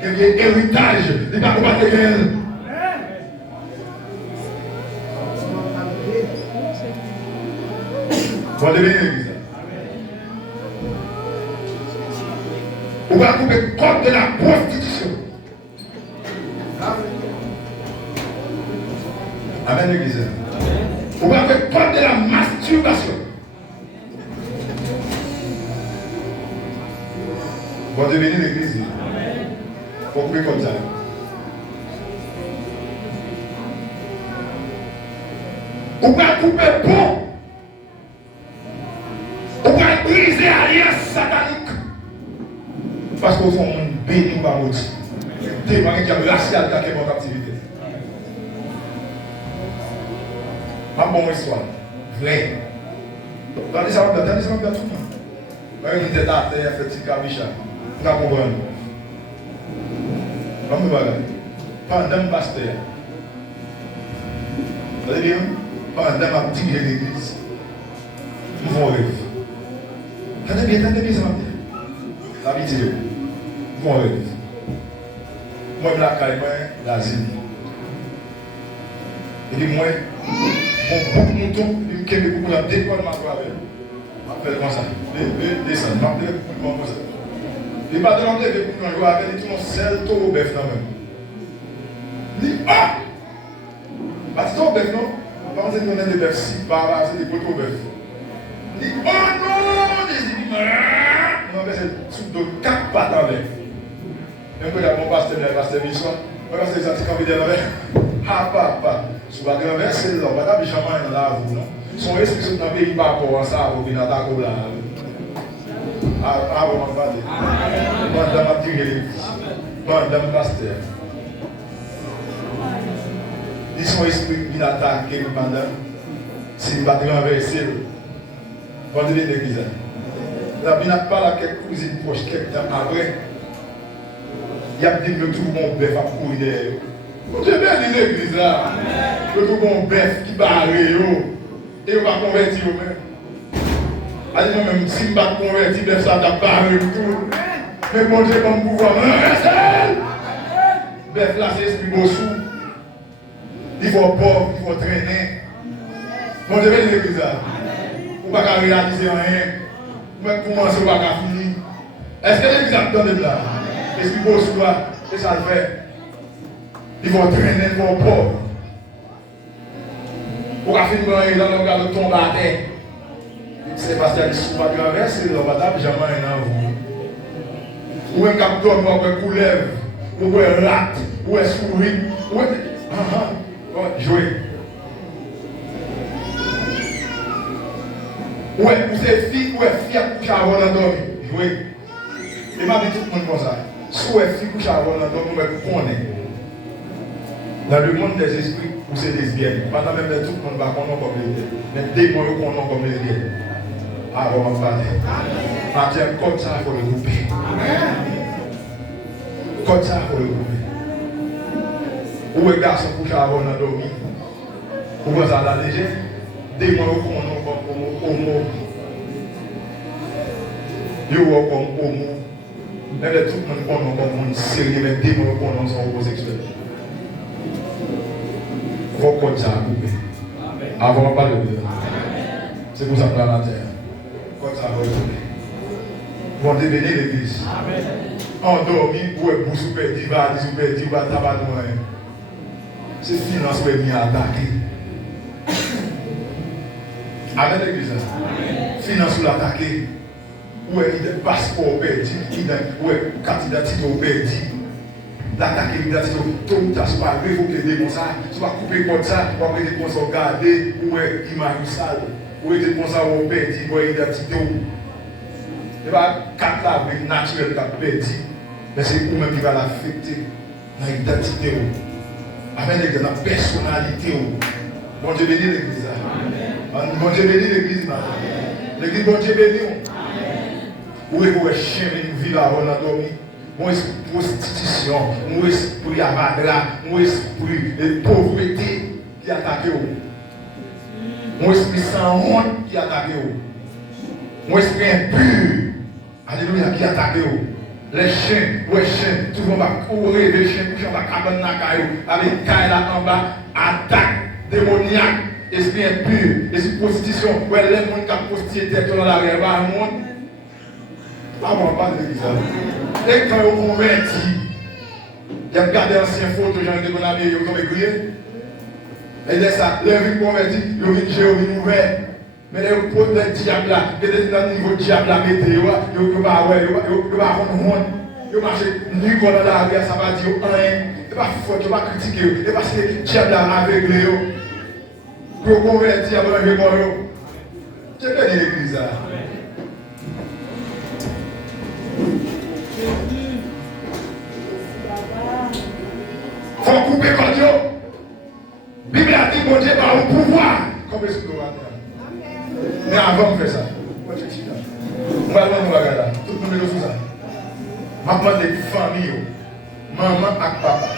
Il y a un héritage. Il ne va pas matériel. Bon, devez l'église. On va couper le code de la prostitution. Amen l'église. On va couper le code de la masturbation. Bon, devez l'église. On va couper comme ça. On va couper bon. On va briser l'alliance satanique. Parce qu'au fond, on bénit ou pas maudit. C'est pas qui a racial qui a mon activité. Ma bonne histoire. Vrai. Attendez ça, tout le monde. Une tête à terre, fait petit cabicha. Vous comprenez? Comme nous voilà. Pendant le pasteur. Vous allez bien? Pendant ma petite l'église. Nous faisons rêve. Tenez bien, ça va bien. La vidéo. Mon rêve. Moi, je la caille, l'asile. Il dit, moi, mon bouc mouton, il me quitte beaucoup dans le décor de ma soirée. Je fais comme ça. Descends, je m'appelle comme ça. Il m'a demandé de quand je vois avec tout mon sel, tout au bœuf là même. Il dit, ah! Parce que tout au bœuf, non? Quand on a des bœufs, si, par là, c'est des poteaux au bœuf. Il dit, oh non! Non, mais c'est sous de 4 pattes avec. Même quand il y a mon pasteur, le pasteur Bissois, parce que les antiques ont vidé avec. Ah, papa, sur la grand-mère, c'est là, on va jamais dans la vie, non? Son esprit sont dans le pays par rapport à ça, pour venir attaquer là. Ah, on va pas dire. Madame a tiré, madame pasteur. Ils sont esprits qui attaquent madame. Si vous ne renverser, vous devez l'église. La vie n'a pas la quelques cousines proches, quelques temps après. Il y a dit que tout le monde bœuf à courir derrière. Vous devez bien l'église là. Que tout le monde bœuf qui barre et on va convertir eux-mêmes. Allez, moi-même, si je ne vais pas convertir, bœuf ça t'a barré tout. Mais mon Dieu, comme pouvoir, bœuf là, c'est esprit bossou. Il faut pauvre, il faut traîner. Mon Dieu, bien l'église là. Vous ne pouvez pas réaliser rien. Vous pouvez commencer ou pas finir. Est-ce que l'église a donné là? Est-ce qu'il faut sous là? Et ça le fait. Ils vont traîner, ils vont pauvres. Pour qu'à finir dans le regard de tomber à terre. C'est parce qu'il y a des sous à traverser, on va taper jamais un vous. Ou un capteur, ou un coulève, ou un rat, ou un souris, ou un. Jouer. Ou c'est fille, ou est fille à coucher avant d'endormir. Jouer. Et m'a dit tout le monde comme ça. Soit est fille couche avant d'endormir, vous connaissez. Dans le monde des esprits, où c'est lesbiennes. Pendant même tout le monde va connaître comme lesbiennes. Mais dès qu'on le connaît comme lesbiennes. Ah, on va parler. Matin, comme ça, il faut le couper. Comme ça, il faut le couper. Ou un garçon couche avant d'endormir. Ou vous allez la légère. Dès qu'on le connaît comme homo. Yo comme homo. Même tout le monde connaît comme un sérieux, mais démon connaît son homosexuel. Il faut qu'on ça avant pas de dire. C'est pour ça que la terre. Comme ça va retourner. Vous allez bénir l'église. Endormi, ou est bouche perdu, va tabac de rien. C'est finance qui est bien attaqué. Amen l'église. Finance ou l'attaquer. Ou est le passeport perdu, ou est carte d'identité perdu. L'attaquer l'identité, tout le monde se parle, il faut que les démons ça, tu vas couper comme ça, tu vas mettre des cons garder, ou est image sale, ou est des cons perdu, ou est identité. Il va quatre là, naturel qui a perdu, mais c'est vous-même qui va l'affecter dans l'identité. Amen l'église, dans la personnalité. Bon Dieu bénit l'église. Bon Dieu bénit l'église. L'église, bon Dieu bénit. Où est le chien qui vit là, on a dormi? Mon esprit de prostitution, mon esprit avadra, mon esprit de pauvreté qui attaque. Mon esprit sans honte qui attaque. Mon esprit impur, alléluia, qui attaque. Les chiens, tout le monde va courir, les chiens, tout le monde va cabane dans la caillou, avec caille là en bas, attaque démoniaque, esprit impur, esprit de prostitution, où est les gens qui ont prostitué dans l'arrière, va un monde. Ah bon, pas de l'église. Et quand ils ont converti, ils ont regardé l'ancien photo, j'en ai qu'on a mis, ils ont écrié. Et là, ça, les gens convertis, ils ont mis Jéhovah ouvert. Mais les potes de diable là, ils étaient dans le niveau de diable là, météo, ils ne vont pas rendre. Ils marchent nu dans la rue, ça va dire rien. Ils ne vont pas foutre, ils ne vont pas critiquer. Ils ne vont pas se le diable là avec eux. Pour convertir, ils vont le faire. C'est bien dit l'église là. Il faut couper contre Dieu. La Bible a dit que Dieu a un pouvoir comme le Seigneur. Mais avant de faire ça, on va nous regarder là. Tout le monde est sous ça. Maman des familles, maman et papa.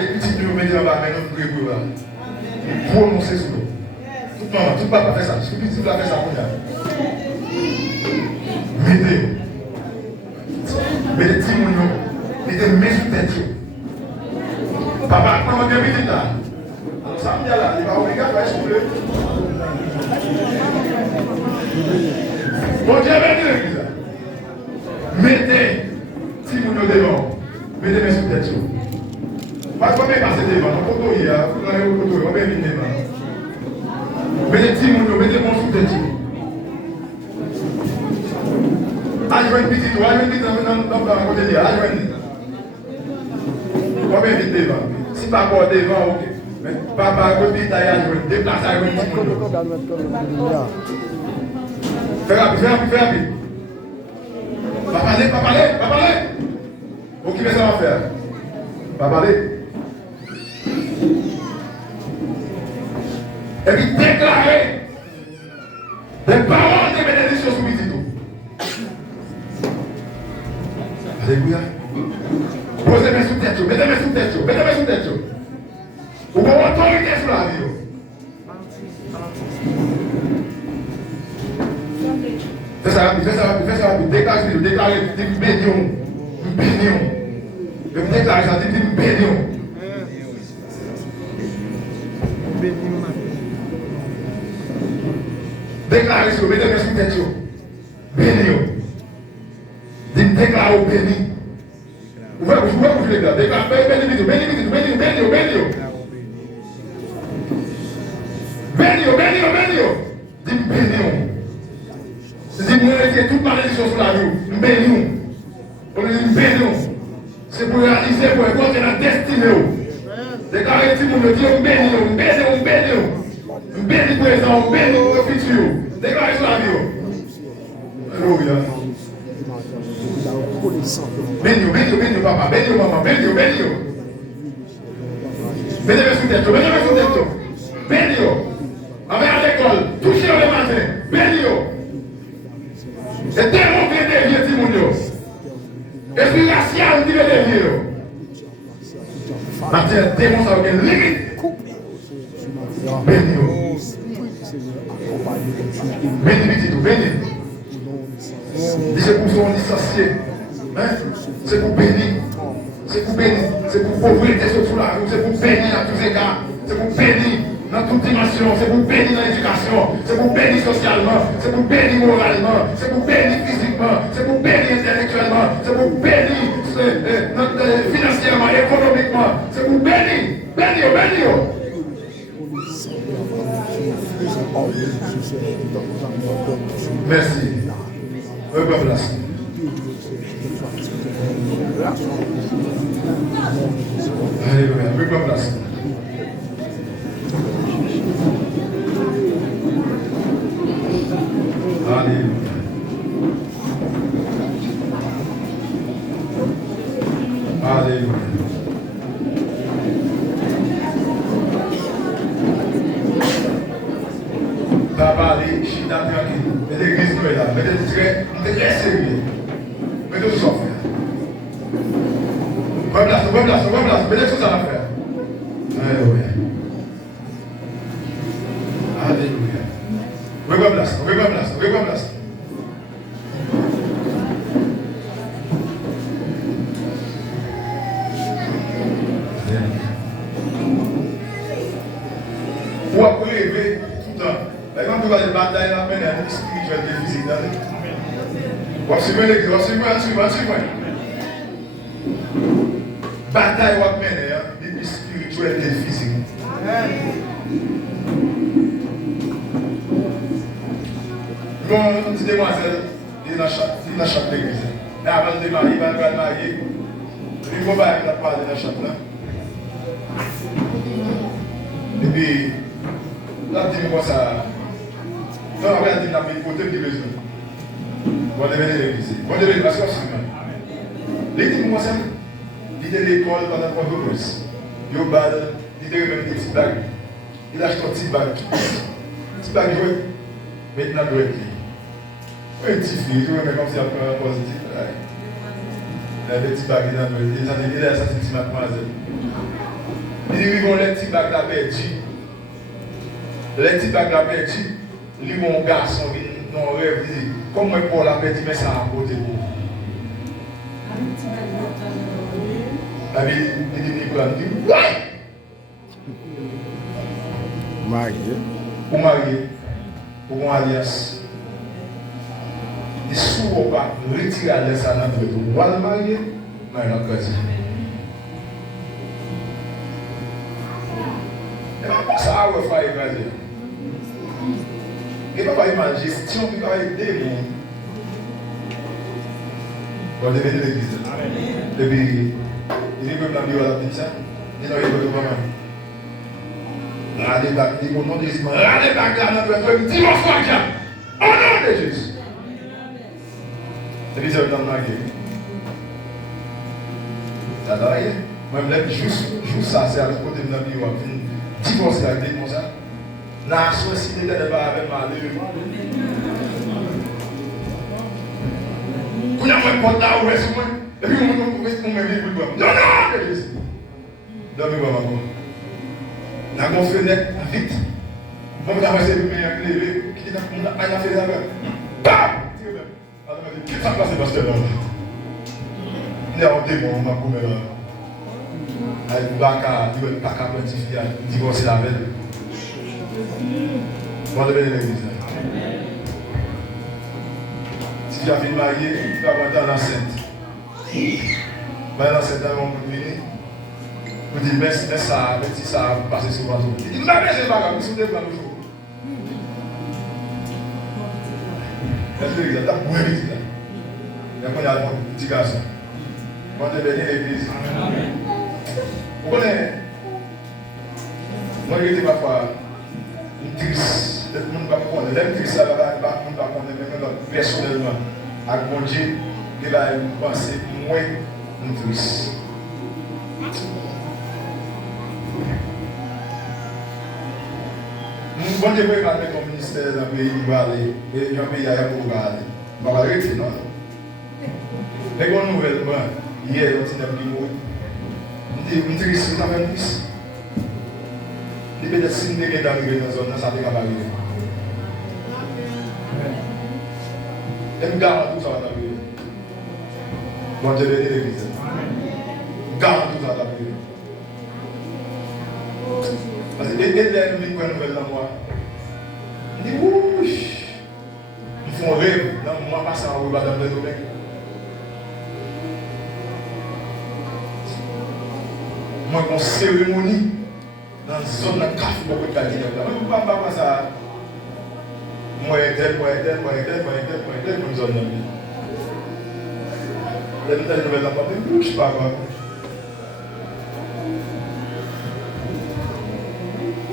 Les petits nous mettent en bas, mais nous prions pour là. Prononcer sur nous. Tout maman, tout papa fait ça. Tout petit va faire ça pour nous. Mettez. Mettez les petits mounions. Mettez les mains sous tête. Papa, comment tu es là? Ça me dit là, il va regarder, s'il vous plaît. Bon Dieu, l'église. Mettez, si vous nous devant, mettez mes sous tête. Pas de passer devant, on peut y aller, on peut venir devant. Mettez si vous mettez mon sous tête. Allez, une petite, dans la côté de allez, on peut venir devant. Si pas pour devant, ok. Mais papa, quand il est déplacé à une petite. Fais rapide. Va parler. Ok, mais ça va faire. Va parler. Et puis déclarer des paroles de bénédiction sur Mitito. Alléluia. Posez mes sous-têtes, mettez mes sous-têtes. Vous avez autorité sur la vie. Fais ça rapide. Déclarez, bénion. Je me déclare ça, bénion. Déclarez ça, mettez mes sous-têtes. Bénion. Déclarez béni. Vous voyez, vous les gars. Déclarez béni. C'est toute malédiction sur la vie. Bénion. C'est pour réaliser, pour écouter la destinée. Déclarez tout le monde, Dieu bénion. Béni présent, béni au futur. Déclarez sur la vie. Alléluia. Bénion, papa. Bénion, maman. Bénion. Mettez mes sous-têtes. Bénion. Avec à l'école, touchez le matin. Bénion. C'est démon qui est dévié, Timounio. Esprit racial qui est dévié. Maintenant, démon, ça va être limite. Béni. C'est pour son licencié. Hein? C'est pour bénir. C'est pour bénir. C'est pour pauvreté sur la rue. C'est pour bénir dans tous les cas. C'est pour bénir dans toute dimension. C'est pour bénir dans l'éducation. C'est pour bénir socialement. C'est pour bénir moralement. C'est pour bénir physiquement. C'est pour bénir intellectuellement. C'est pour bénir financièrement, économiquement. C'est pour bénir. Bénir, bénir. Merci. Alléluia. Alléluia. Place. Alléluia. Alléluia. Parler, chita tranquille. Mais l'église nous est là. Mais c'est très sérieux. Mais tout ça faire. Remplace. Mais tout ça à faire. Alléluia. Alléluia. Remplace. Pour rêver tout le temps. Quand tu vas les batailles, la peine est spirituelle et physique. Suivez-moi. Bataille ou mener, spirituelle et physique. Une petite demoiselle, il est dans chaque église. Et avant de démarrer, il va le marier. Il va parler dans chaque là. Et puis, là, dis-moi ça. Non, après, il a mis côté de besoin. On va devenir l'église. On va devenir parce que c'est les dis-moi ça. Il était à l'école pendant le conférence. Il était même des petits bagues. Il a acheté un petit bague. Petit bague, maintenant, il doit être lié. Un petit fille, je remets comme si après un positif. Il a des petits bagues dans le dos. Il a sorti petit mademoiselle. Il dit, ils vont les petits bagues la perdu. Les petits bagues la perdu. Lui, mon garçon, non rêve, il dit, comment pour la perdu, mais ça a un côté pour vous. Il dit, Nicolas, il dit, ouais! Marié. Pour mon alliance. Il dit, si vous ne pas retirer l'alliance à notre retour, vous allez marier, mais il n'a pas dit. Et comment ça va faire évaser? Il ne va pas y avoir gestion, il va aider les gens. On va devenir l'église. Et puis, il dit que la vie va la petite, il dit non, il va le voir. Radez bac, il dit au nom de Jésus, radez bac là, notre frère, dimanche soir, au nom de Jésus. Et puis, c'est le temps de marier. Ça doit rien. Moi-même, juste ça, c'est à côté de la vie, on va divorcer avec des comme ça. La société n'est pas avec malheur. Quand on a un compte là, où est-ce que et puis on me dit pour toi. Non, Jésus. Dormez pas encore. La fenêtre, vite. Moi, je vais essayer de me lever. Qui a fait ça? Bam! Qu'est-ce qui s'est passé, pasteur? Il y a un démon, on m'a coupé là. Il va pas divorcer la veille. On va devenir l'église. Si tu as fini de marier, tu vas rentrer en enceinte. Mais l'enceinte, on va venir. Vous dites, mais ça, si ça va passer sur votre vie. Il dit, mais c'est pas grave, vous souvenez pas toujours. Est-ce que l'église, t'as pour l'église là? Il y a un petit garçon. On va devenir l'église. Vous connaissez? Moi, je dis parfois. Triste, le monde va connaître, même triste, ça va connaître, même personnellement, avec mon Dieu, il va penser moins triste. Bon Dieu peut parler comme ministère d'un pays qui va aller, et un pays ailleurs pour aller. On va arrêter, non? Les bonnes nouvelles, hier, on s'est appris mot. On dit, triste, on a même triste. Il peut être signé d'arriver dans la zone, ça peut arriver. Et nous garantissons ça va t'appeler. Bon Dieu bénit l'église. Garantissons ça va t'appeler. Parce que dès que nous vivons une nouvelle dans moi, on dit ouch, nous faisons un rêve. Non, moi, pas ça, on va dans le domaine. Moi, une cérémonie dans la zone de la café, je ne peux pas dire ça. Moi, comme zone de vie. Les nouvelles enfants, je ne sais pas quoi.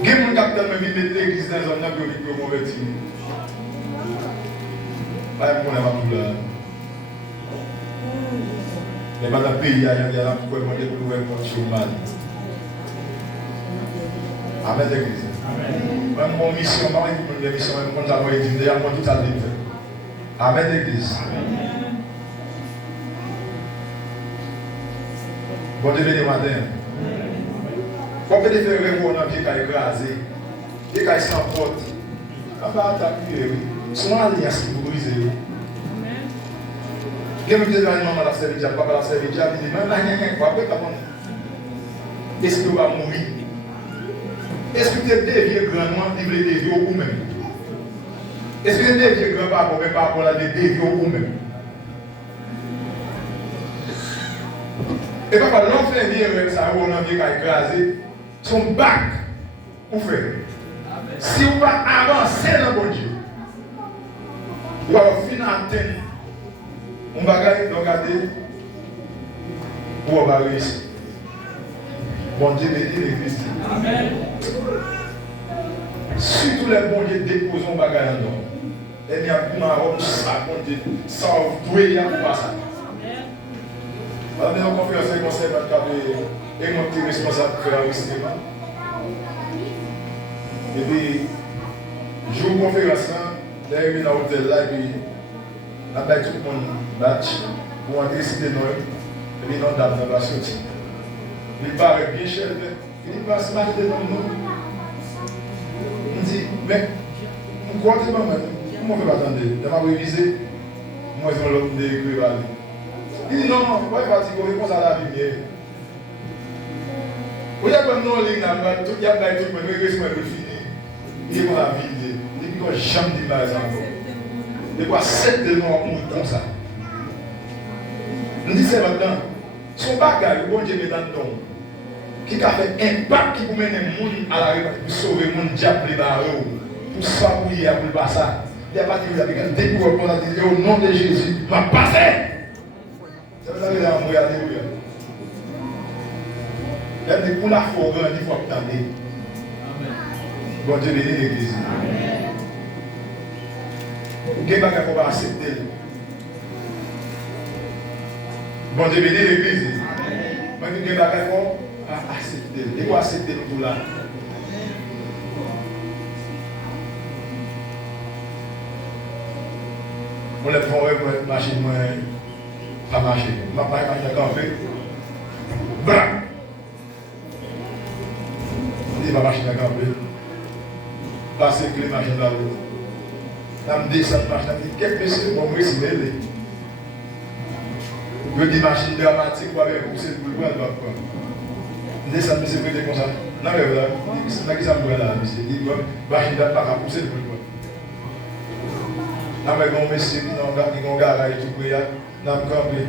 Il y a des gens qui ont mis l'église dans la zone de vie pour mauvais team. Pas un problème à tout là. Mais dans le pays, il y a un peu de monde pour nous mal. Amen l'église. Même mon mission, ma mission, même quand j'avais dit, d'ailleurs, moi tout ça dit. Amen l'église. Bon Dieu béni matin. Faut que les frères vous dans pied qui écrasé, pied qui s'emporte. On va attaquer. Son alliance pour briser. Je me disais maman la serviteur, papa la serviteur, il dit non, après tu est-ce que tu vas mourir? Est-ce que tu es dévié grandement, tu veux dévier au bout même? Est-ce que tu es dévié grand par rapport à des dévier au bout même? Et papa, l'on fait dire ça, on a vu qu'à écraser son bac pour faire. Si on va avancer dans le bon Dieu, on va finir atteindre. On va regarder où on va réussir. Bon Dieu bénit l'église. Amen. Surtout les bons dieux déposent un bagage en nous. Et il y a un marron, ça, bon Dieu, ça doit y avoir pas ça. Madame, on conférence avec le conseil et mon petit responsable pour faire un cinéma. Et puis, jour de conférence, d'ailleurs, dans l'hôtel là, et puis, on a tout le monde batch pour entrer cité Noël. Et puis, non, dame, on va sortir. Il paraît bien cher, il va se mettre dans nous. On dit, mais, pourquoi tu m'as dit, comment on va attendre? Je vais réviser. Moi, je vais l'autre écrire. Il dit non, moi je vais partir pour répondre à la lumière. Vous avez comme non, il y a tout le monde qui est fini. Il est dans la ville. Il dit que jamais dit mal encore. Il doit 7 de nous comme ça. On dit c'est maintenant. Son bagage, le bon Dieu met dans le don. Qui a fait impact qui peut mener le monde à la réponse pour sauver le monde, diable les barreaux. Pour s'appuyer pour le passage. Il n'y a pas de dire, dès que vous répondez au nom de Jésus, va passer. C'est ça que j'ai envoyé à Dieu. Il dit pour la foi, il faut attendre. Bon Dieu bénit l'église. Vous ne pouvez pas accepter. Bon Dieu bénit l'église. Moi, je ne pouvez pas accepter. Il faut accepter tout là. On les prend une machine. Pas marcher. Je ne vais pas marcher quand même. Bra! Je ne vais pas marcher quand même. Passer que les machines là-haut. Je descends de machine. Je dis, quel monsieur, mon monsieur, c'est mêlé. Je dis, machine dramatique, pour aller pousser le boulot, elle va prendre. Je descends de monsieur, je dis comme ça. Non, mais voilà, c'est pas qui ça me voit là, monsieur. Il dit, machine dramatique, pas pousser le boulot. Non, mais mon monsieur qui n'a pas de garage, tout pour y aller. Dans le campé.